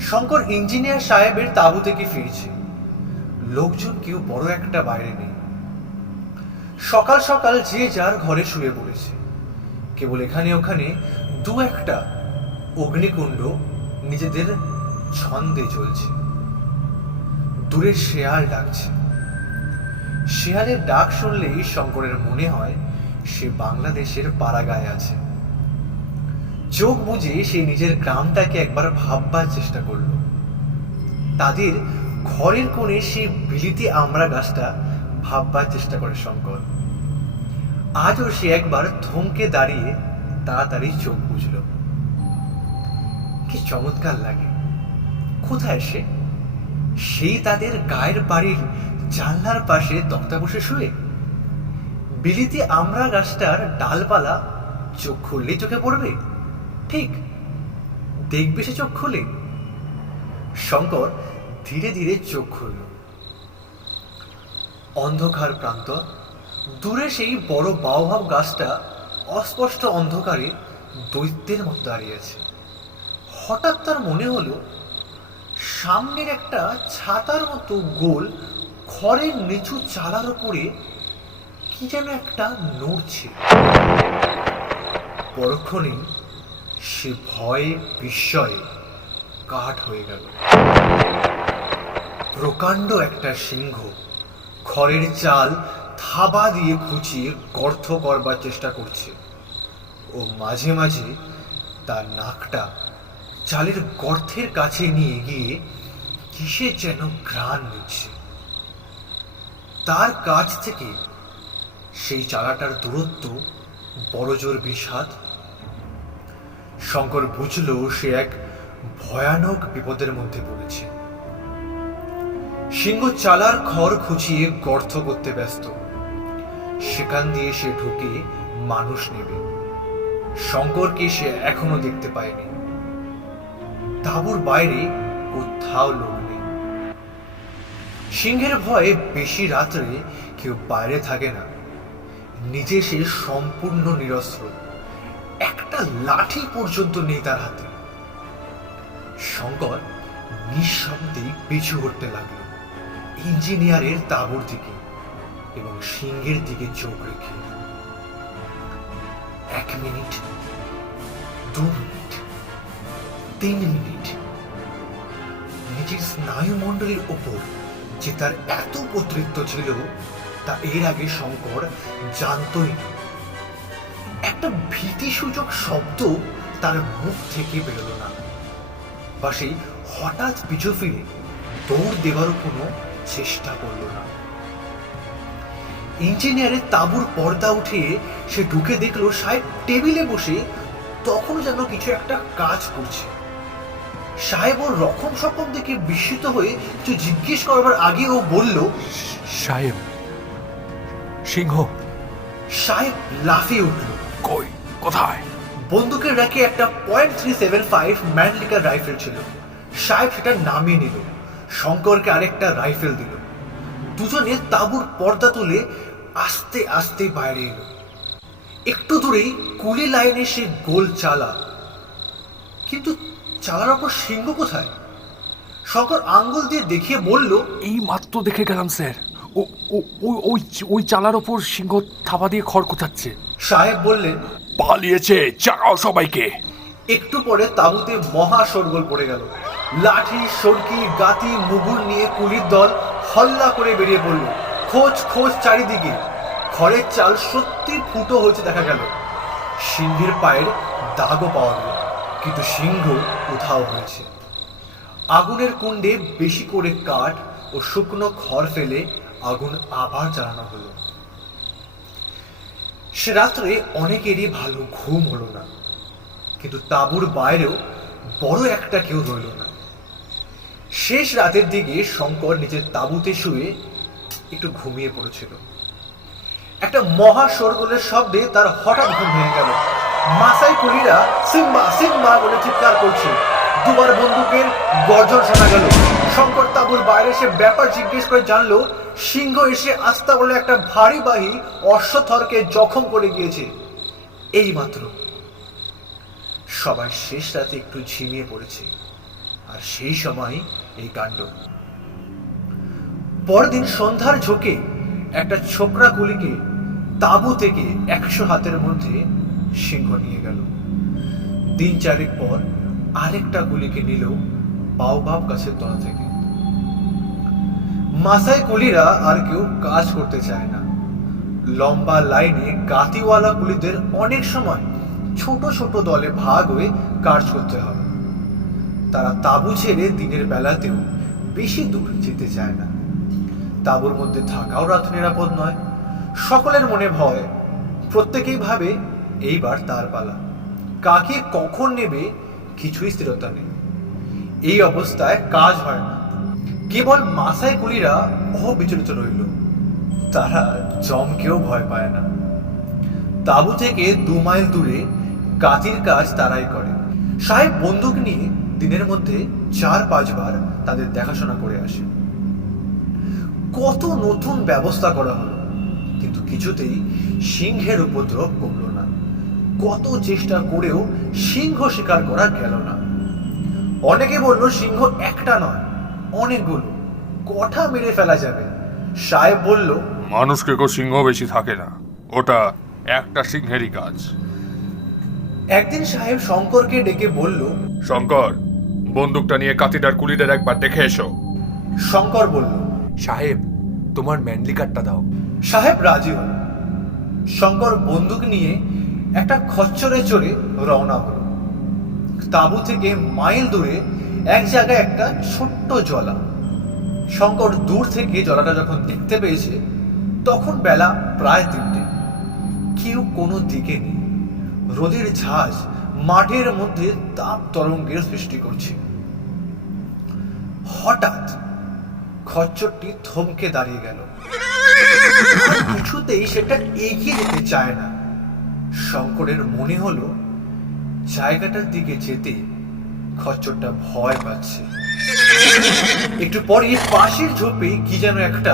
শঙ্কর ইঞ্জিনিয়ার সাহেবের তাঁবু থেকে ফিরছে। লোকজন কেউ বড় একটা বাইরে নেই। সকাল সকাল যে যার ঘরে শুয়ে পড়েছে। কেবল এখানে ওখানে 2-1টা অগ্নিকুণ্ড নিজেদের ছন্দে চলছে। দূরে শেয়াল ডাকছে। শেয়ালের ডাক শুনলেই শঙ্করের মনে হয় সে বাংলাদেশের পাড়াগায়ে আছে। চোখ বুজে সে নিজের গ্রামটাকে একবার ভাববার চেষ্টা করলো। তাদের ঘরের কোণে সেই বিলিতি আমড়া গাছটা ভাববার চেষ্টা করে শঙ্কর। আজও সে একবার থমকে দাঁড়িয়ে তাড়াতাড়ি চোখ বুঝল। কি চমৎকার লাগে! কোথায় সে? সেই তাদের গায়ের বাড়ির জানলার পাশে তক্তা বসে শুয়ে। বিলিতি আমড়া গাছটার ডালপালা চোখ খুললেই চোখে পড়বে। ঠিক দেখবে সে চোখ খুলে। শঙ্কর ধীরে ধীরে চোখ খুলল। অন্ধকার প্রান্ত, দূরে সেই বড় বাওহাব গাছটা অস্পষ্ট অন্ধকারে দৈত্যের মতো দাঁড়িয়ে আছে। হঠাৎ তার মনে হলো সামনের একটা ছাতার মতো গোল খড়ের নিচু চালার উপরে কি যেন একটা নড়ছে। পরক্ষণেই সে ভয়ে বিস্ময়ে কাঠ হয়ে গেল। প্রকাণ্ড একটা সিংহ খড়ের চাল থাবা দিয়ে খুঁচিয়ে গর্ত করবার চেষ্টা করছে ও মাঝে মাঝে তার নাকটা চালের গর্তের কাছে নিয়ে গিয়ে কিসের যেন ঘ্রাণ নিচ্ছে। তার কাছ থেকে সেই চালাটার দূরত্ব বড় জোর 20 হাত। শঙ্কর বুঝল সে এক ভয়ানক বিপদের মধ্যে পড়েছে। সিংহ চালার খড় খুঁচিয়ে গর্ত করতে ব্যস্ত। সেখান দিয়ে সে ঢুকে মানুষ নেবে। শঙ্করকে সে এখনো দেখতে পায়নি। তাঁবুর বাইরে কোথাও লোক নেই। সিংহের ভয়ে বেশি রাত্রে কেউ বাইরে থাকে না। নিজে সে সম্পূর্ণ নিরস্ত্র, একটা লাঠি পর্যন্ত নেই তার হাতে। শঙ্কর নিঃশব্দে পিছু হটতে লাগলো ইঞ্জিনিয়ারের তাঁবুর দিকে এবং সিংহের দিকে চোখ রেখে। 1 মিনিট, 2 মিনিট, 3 মিনিট। নিজের স্নায়ুমণ্ডলীর ওপর যে তার এত কর্তৃত্ব ছিল তা এর আগে শঙ্কর জানতই না। একটা ভীতিসূচক শব্দ তার মুখ থেকে বেরোলো না, বা সেই হঠাৎ পিছু ফিরে দৌড় দেওয়ারও কোনো চেষ্টা করল না। ইঞ্জিনিয়ারের তাঁবুর পর্দা উঠিয়ে সে ঢুকে দেখলো সাহেব টেবিলে বসে তখন যেন কিছু একটা কাজ করছে। সাহেব ওর রকম সকম দেখে বিস্মিত হয়ে কিছু জিজ্ঞেস করবার আগে ও বলল, সাহেব, সিংহ। সাহেব লাফিয়ে উঠল। কই, কোথায়? বন্দুকের র্যাকে একটা .375 ম্যানলিকার রাইফেল ছিল। সাহেব সেটা নামিয়ে নিল, শঙ্করকে আরেকটা রাইফেল দিল। দুজনে তাঁবুর পর্দা তুলে আস্তে আস্তে বাইরে এলো। একটু দূরেই কুলি লাইনে সে গোল চালা, কিন্তু চালার ওপর সিংহ কোথায়? শঙ্কর আঙ্গুল দিয়ে দেখিয়ে বলল, এই মাত্র দেখে গেলাম স্যার, ও ওই চালার ওপর সিংহ থাবা দিয়ে খড় কোথাচ্ছে। সাহেব বললেন, পালিয়েছে, জাগাও সবাইকে। একটু পরে তাঁবুতে মহা শোরগোল পড়ে গেল। লাঠি, সরকি, গাতি, মুগুর নিয়ে কুলির দল হল্লা করে বেরিয়ে পড়ল। খোঁজ খোঁজ চারিদিকে। খড়ের চাল সত্যি ফুটো হয়েছে দেখা গেল। সিংহের পায়ের দাগও পাওয়া গেল, কিন্তু সিংহ উধাও হয়েছে। আগুনের কুণ্ডে বেশি করে কাঠ ও শুকনো খড় ফেলে আগুন আবার জ্বালানো হলো। সে রাত্রে অনেকেরই ভালো ঘুম হলো না, কিন্তু তাঁবুর বাইরেও বড় একটা কেউ রইল না। শেষ রাতের দিকে শঙ্কর নিজের তাঁবুতে শুয়ে একটু ঘুমিয়ে পড়েছিল। একটা মহা শোরগোলের শব্দে তার হঠাৎ ঘুম ভেঙে গেল। মাসাই কুলিরা সিম্বা সিম্বা বলে চিৎকার করছে। দুবার বন্দুকের গর্জন শোনা গেল। শঙ্কর তাঁবুর বাইরে এসে ব্যাপার জিজ্ঞেস করে জানলো, সিংহ এসে আস্তা বলে একটা ভারী বাহী অশ্বথরকে জখম করে গিয়েছে। এই মাত্র। সবাই শেষ রাতে একটু ঝিমিয়ে পড়েছে, আর সেই সময় এই কাণ্ড। পরদিন সন্ধ্যার ঝোঁকে একটা ছোকরা কুলিকে তাঁবু থেকে 100 হাতের মধ্যে সিংহ নিয়ে গেল। দিন চারেক পর আরেকটা কুলিকে নিল বাউবাব গাছের তলা থেকে। মাসাই কুলিরা আর কেউ কাজ করতে চায় না। লম্বা লাইনে গাতিওয়ালা কুলিদের অনেক সময় ছোট ছোট দলে ভাগ হয়ে কাজ করতে হয়। তারা তাঁবু ছেড়ে দিনের বেলাতেও বেশি দূর যেতে চায় না। তাঁবুর মধ্যে থাকাও রাত নিরাপদ নয়। সকলের মনে ভয়। প্রত্যেকেই ভাবে এইবার তার পালা। কাকে কখন নেবে কিছুই স্থিরতা নেই। এই অবস্থায় কাজ হয় না। কেবল মাসাই কুলিরা অবিচলিত রইল। তারা জমকেও ভয় পায় না। তাঁবু থেকে 2 মাইল দূরে গাতির কাজ তারাই করে। সাহেব বন্দুক নিয়ে দিনের মধ্যে 4-5 বার তাদের দেখাশোনা করে আসে। কত নতুন ব্যবস্থা করা হলো, কিন্তু কিছুতেই সিংহের উপদ্রব কমল না। কত চেষ্টা করেও সিংহ শিকার করা গেল না। অনেকে বলল সিংহ একটা নয়, অনেকগুলো, কটা মেরে ফেলা যাবে। সাহেব বলল, মানুষকে কেউ সিংহ বেশি থাকে না, ওটা একটা সিংহেরই কাজ। একদিন সাহেব শঙ্করকে ডেকে বলল, শঙ্কর, বন্দুকটা নিয়ে কাতিটার কুলিদের একবার দেখে এসো। শঙ্কর বলল, সাহেব, তোমার ম্যানলিকারটা দাও। সাহেব রাজি হল। শঙ্কর বন্দুক নিয়ে একটা খচ্চরে চড়ে রওনা হলো। তাঁবু থেকে মাইল দূরে এক জায়গায় একটা ছোট্ট জলা। শঙ্কর দূর থেকে জলাটা যখন দেখতে পেয়েছে তখন বেলা প্রায় 3টে। কেউ কোনো দিকে নেই। রোদের ঝাঁজ মাঠের মধ্যে তাপ তরঙ্গের সৃষ্টি করছে। হঠাৎ খচ্চরটি থমকে দাঁড়িয়ে গেল। কিছুতেই সেটা এগিয়ে যেতে চায় না। শঙ্করের মনে হলো জায়গাটার দিকে যেতে খচ্চরটা ভয় পাচ্ছে। একটু পরে পাশের ঝোপে কি যেন একটা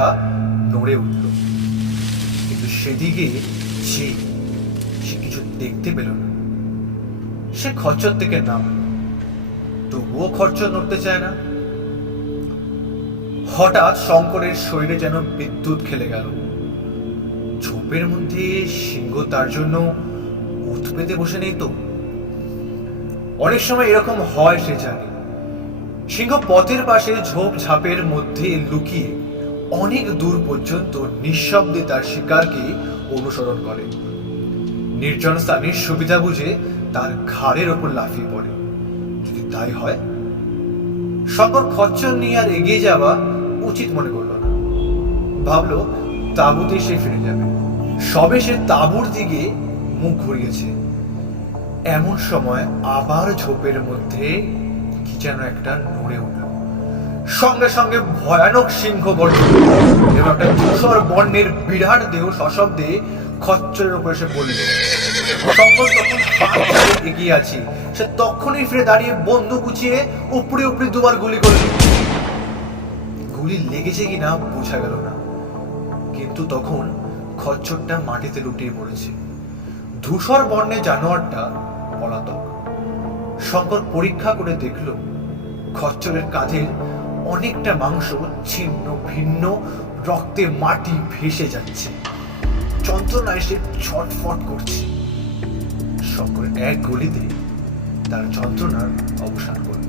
নড়ে উঠল, কিন্তু সেদিকে সে কিছু দেখতে পেল না। সে খচ্চর থেকে নামল, তবুও খচ্চর নড়তে চায় না। হঠাৎ শঙ্করের শরীরে যেন বিদ্যুৎ খেলে গেল। ঝোপের মধ্যে সিংহ তার জন্য উঠ পেতে বসে নেই তো? অনেক সময় এরকম হয় সে জানে। সিংহ পথের পাশে ঝোপ ঝাপের মধ্যে লুকিয়ে অনেক দূর পর্যন্ত নিঃশব্দে তার শিকারকে অনুসরণ করে। নির্জন স্থানের সুবিধা বুঝে তার ঘাড়ের ওপর লাফিয়ে পড়ে। যদি তাই হয়, শঙ্কর খচ্চর নিয়ে আর এগিয়ে যাওয়া উচিত মনে করল না। ভাবলো তাঁবুতে সে ফিরে যাবে। সবে সে তাঁবুর দিকে মুখ ঘুরিয়েছে, এমন সময় আবার ঝোপের মধ্যে কি যেন একটা নড়ে উঠল। সঙ্গে সঙ্গে ভয়ানক সিংহ গর্জন এবং একটা ধূসর বর্ণের বিরাট দেহ সশব্দে খচ্চরের উপর এসে পড়ল। শঙ্কর তখন হাত ছেড়ে এগিয়ে আছে, সে তখনই ফিরে দাঁড়িয়ে বন্দুক গুছিয়ে উপরে উপরে দুবার গুলি করল। গুলি লেগেছে কিনা বোঝা গেল না, কিন্তু তখন খচ্চরটা মাটিতে লুটিয়ে পড়েছে। ধূসর বর্ণের জানোয়ারটা পলাতক। শঙ্কর পরীক্ষা করে দেখল খচ্চরের কাঁধের অনেকটা মাংস ছিন্ন ভিন্ন, রক্তে মাটি ভেসে যাচ্ছে। যন্ত্রণায় সে ছটফট করছে। শঙ্কর এক গুলিতে তার যন্ত্রণার অবসান করল।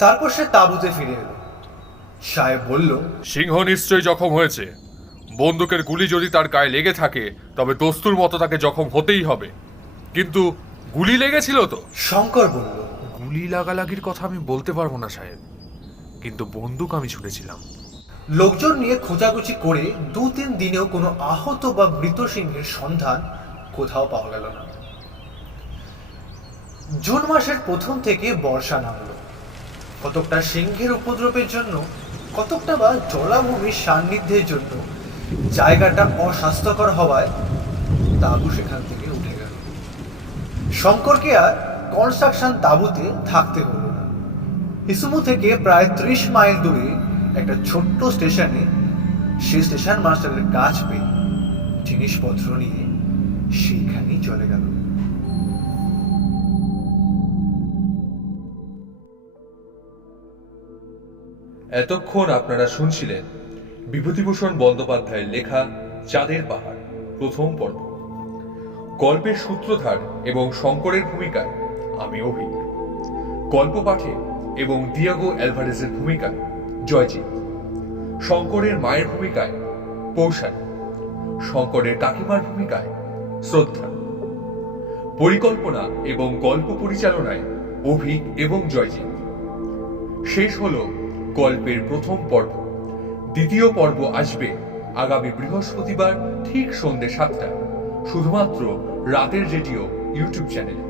তারপর সে তাঁবুতে ফিরে এলো। সাহেব বলল, সিংহ নিশ্চয়ই জখম হয়েছে। বন্দুকের গুলি যদি তার গায়ে লেগে থাকে তবে দস্তুর মতো তাকে জখম হতেই হবে, কিন্তু গুলি লেগেছিল তো? শঙ্কর বলল, গুলি লাগালাগির কথা আমি বলতে পারবো না সাহেব, কিন্তু বন্দুক আমি ছুটেছিলাম। লোকজন নিয়ে খোঁজাখুঁজি করে 2-3 দিনেও কোনো আহত বা মৃত সিংহের সন্ধান কোথাও পাওয়া গেল না। জুন মাসের প্রথম থেকে বর্ষা নামলো। কতকটা সিংহের উপদ্রবের জন্য, কতকটা বা জলাভূমির সান্নিধ্যের জন্য জায়গাটা অস্বাস্থ্যকর হওয়ায় তাঁবু সেখান থেকে উঠে গেল। শঙ্করকে আর কনস্ট্রাকশন তাঁবুতে থাকতে হলো না। ইসুমু থেকে প্রায় 30 মাইল দূরে একটা ছোট্ট স্টেশনে সে স্টেশন মাস্টারের কাজ পেয়ে জিনিসপত্র নিয়ে সেইখানেই চলে গেল। এতক্ষণ আপনারা শুনছিলেন বিভূতিভূষণ বন্দ্যোপাধ্যায়ের লেখা চাঁদের পাহাড় প্রথম পর্ব। গল্পের সূত্রধার এবং শঙ্করের ভূমিকায় আমি অভিক। গল্প পাঠে এবং ডিয়েগো অ্যালভারেজের ভূমিকায় জয়জিৎ। শঙ্করের মায়ের ভূমিকায় পৌষালী। শঙ্করের কাকিমার ভূমিকায় শ্রদ্ধা। পরিকল্পনা এবং গল্প পরিচালনায় অভিক এবং জয়জিৎ। শেষ হলো গল্পের প্রথম পর্ব। দ্বিতীয় পর্ব আসবে আগামী বৃহস্পতিবার ঠিক সন্ধ্যে 7টায়, শুধুমাত্র রাতের রেডিও ইউটিউব চ্যানেলে।